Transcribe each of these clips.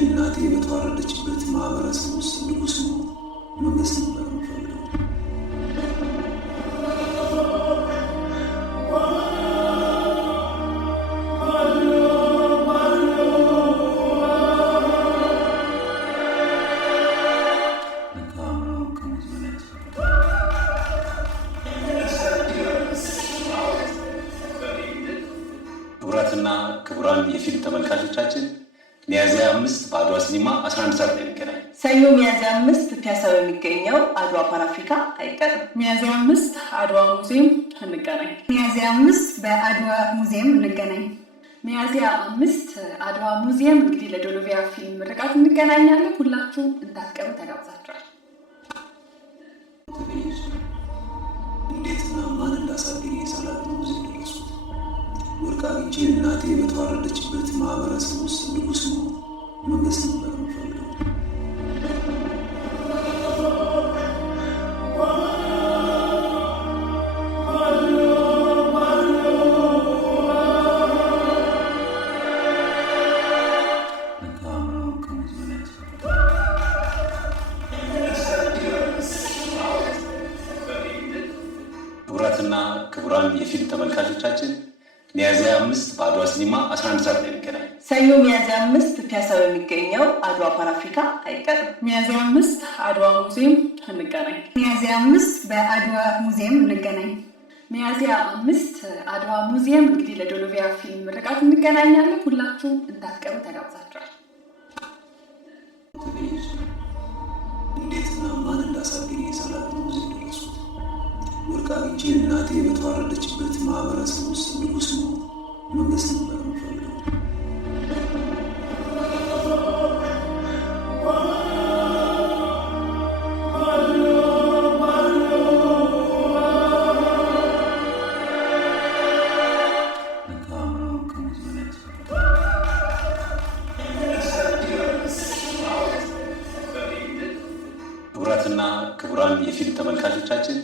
እናቴ በተዋረደችበት ማህበረሰብ ውስጥ ንጉስ ነው መንግስት ነበር የምፈልገው። ክቡራትና ክቡራን የፊልም ተመልካቾቻችን ሚያዝያ 5 በአድዋ ሲኒማ 11 ሰዓት ላይ እንገናኝ። ሰኞ ሚያዝያ 5 ፒያሳ በሚገኘው አድዋ ፓን አፍሪካ አይቀርም። ሚያዝያ 5 አድዋ ሙዚየም እንገናኝ። ሚያዝያ 5 በአድዋ ሙዚየም እንገናኝ። ሚያዝያ 5 አድዋ ሙዚየም እንግዲህ ለዶሎቪያ ፊልም ምርቃት እንገናኛለን። ሁላችሁም እንዳትቀሩ ተጋብዛችኋል። እንዴትና ማን እንዳሳደገ ሳላውቅ ነው እዚህ የደረስኩት። ወርቅ አግኝቼ እናቴ በተዋረደችበት ማህበረሰብ ውስጥ ንጉስ ነው መንግስት ነበር የምፈልገው። ክቡራትና ክቡራን የፊልም ተመልካቾቻችን ሚያዝያ 5 በአድዋ ሲኒማ 11 ሰዓት ላይ እንገናኝ። ሰኞ ሚያዝያ 5 ፒያሳ በሚገኘው አድዋ ፓን አፍሪካ አይቀርም። ሚያዝያ 5 አድዋ ሙዚየም እንገናኝ። ሚያዝያ 5 በአድዋ ሙዚየም እንገናኝ። ሚያዝያ 5 አድዋ ሙዚየም እንግዲህ ለዶሎቪያ ፊልም ምርቃት እንገናኛለን። ሁላችሁም እንዳትቀሩ ተጋብዛችኋል። እንዴትና ማን እንዳሳደገ ሳላውቅ ነው እዚህ የደረስኩት። ወርቅ አግኝቼ እናቴ በተዋረደችበት ማህበረሰብ ውስጥ ንጉስ ነው መንግስት ነበር የምፈልገው። ክቡራትና ክቡራን የፊልም ተመልካቾቻችን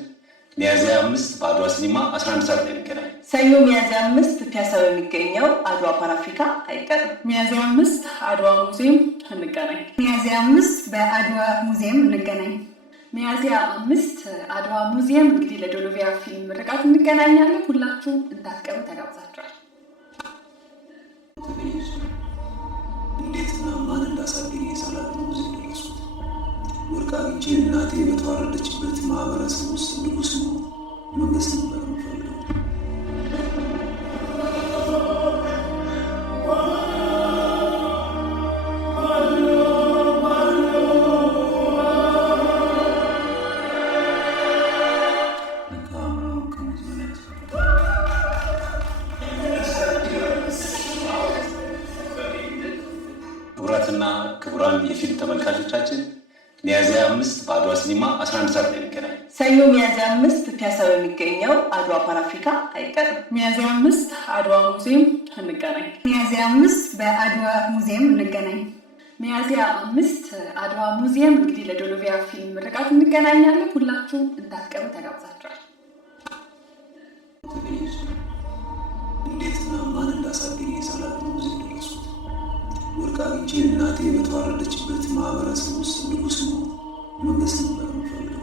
ሚያዝያ 5 በአድዋ ሲኒማ 11 ሰዓት ላይ እንገናኝ። ሰኞ ሚያዝያ 5 ፒያሳ በሚገኘው አድዋ ፓን አፍሪካ አይቀርም። ሚያዝያ 5 አድዋ ሙዚየም እንገናኝ። ሚያዝያ 5 በአድዋ ሙዚየም እንገናኝ። ሚያዝያ 5 አድዋ ሙዚየም እንግዲህ ለዶሎቪያ ፊልም ምርቃት እንገናኛለን። ሁላችሁም እንዳትቀሩ ተጋብዛችኋል። እንዴትና ማን እንዳሳደገ ሳላውቅ ነው እዚህ የደረስኩት። ወርቅ አግኝቼ እናቴ በተዋረደችበት ማህበረሰብ ውስጥ ንጉስ ነው መንግስት ነበር የምፈልገው። ክቡራትና ክቡራን የፊልም ተመልካቾቻችን ሚያዝያ 5 በአድዋ ሲኒማ 11 ሰዓት ላይ እንገናኝ። ሰኞ ሚያዝያ 5 ፒያሳ በሚገኘው አድዋ ፓን አፍሪካ አይቀርም። ሚያዝያ 5 አድዋ ሙዚየም እንገናኝ። ሚያዝያ 5 በአድዋ ሙዚየም እንገናኝ። ሚያዝያ 5 አድዋ ሙዚየም እንግዲህ ለዶሎቪያ ፊልም ምርቃት እንገናኛለን። ሁላችሁም እንዳትቀሩ ተጋብዛችኋል። እንዴትና ማን እንዳሳደገ ሳላውቅ ነው እዚህ የደረስኩት። ወርቅ አግኝቼ እናቴ በተዋረደችበት ማህበረሰብ ውስጥ ንጉስ ነው መንግስት ነበር የምፈልገው።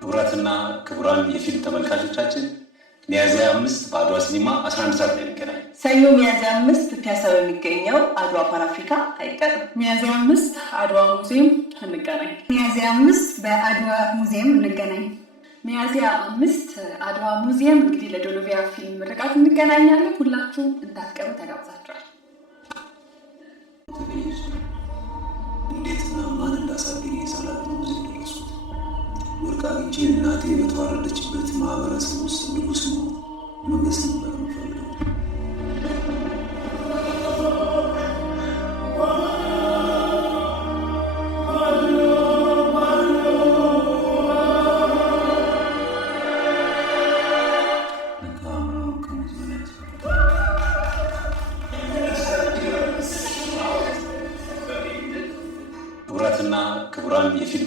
ክቡራትና ክቡራን የፊልም ተመልካቾቻችን ሚያዝያ 5 በአድዋ ሲኒማ 11 ሰዓት ላይ እንገናኝ። ሰኞ ሚያዝያ 5 ፒያሳ በሚገኘው አድዋ ፓን አፍሪካ አይቀርም። ሚያዝያ 5 አድዋ ሙዚየም እንገናኝ። ሚያዝያ 5 በአድዋ ሙዚየም እንገናኝ። ሚያዝያ 5 አድዋ ሙዚየም እንግዲህ ለዶሎቪያ ፊልም ምርቃት እንገናኛለን። ሁላችሁም እንዳትቀሩ ተጋብዛችኋል። እንዴትና ማን እንዳሳደገ ሳላውቅ ነው እዚህ የደረስኩት። ወርቅ አግኝቼ እናቴ በተዋረደችበት ማህበረሰብ ውስጥ ንጉስ ነው መንግስት ነበር የምፈልገው።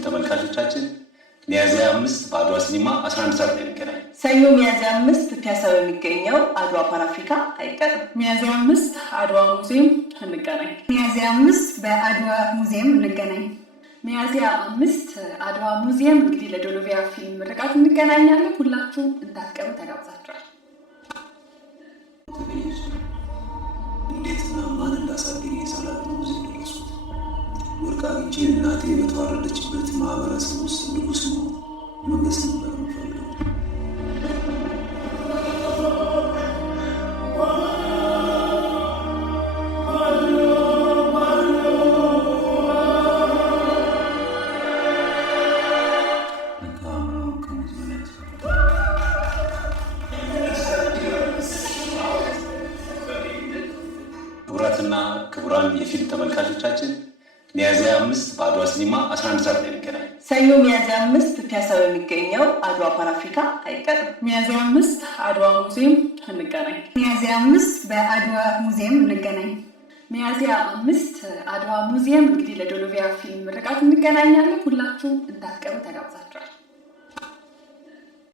ተመልካቾቻችን ሚያዝያ 5 በአድዋ ሲኒማ 11 ሰዓት ላይ እንገናኝ። ሰኞ ሚያዝያ 5 ፒያሳ በሚገኘው አድዋ ፓን አፍሪካ አይቀርም። ሚያዝያ 5 አድዋ ሙዚየም እንገናኝ። ሚያዝያ 5 በአድዋ ሙዚየም እንገናኝ። ሚያዝያ 5 አድዋ ሙዚየም እንግዲህ ለዶሎቪያ ፊልም ምርቃት እንገናኛለን። ሁላችሁም እንዳትቀሩ ተጋብዛችኋል። እንዴትና ማን እንዳሳደገ የሳላቅ ነው እዚህ ደረሱት። ወርቅ አግኝቼ እናቴ በተዋረደችበት ማህበረሰብ ውስጥ ንጉስ መሆን መንግስት ነበር የምፈልገው። ክቡራትና ክቡራን የፊልም ተመልካቾቻችን ሚያዝያ 5 በአድዋ ሲኒማ 11 ሰዓት ላይ እንገናኝ። ሰኞ ሚያዝያ 5 ፒያሳ በሚገኘው አድዋ ፓን አፍሪካ አይቀርም። ሚያዝያ 5 አድዋ ሙዚየም እንገናኝ። ሚያዝያ 5 በአድዋ ሙዚየም እንገናኝ። ሚያዝያ 5 አድዋ ሙዚየም እንግዲህ ለዶሎቪያ ፊልም ምርቃት እንገናኛለን። ሁላችሁም እንዳትቀሩ ተጋብዛችኋል።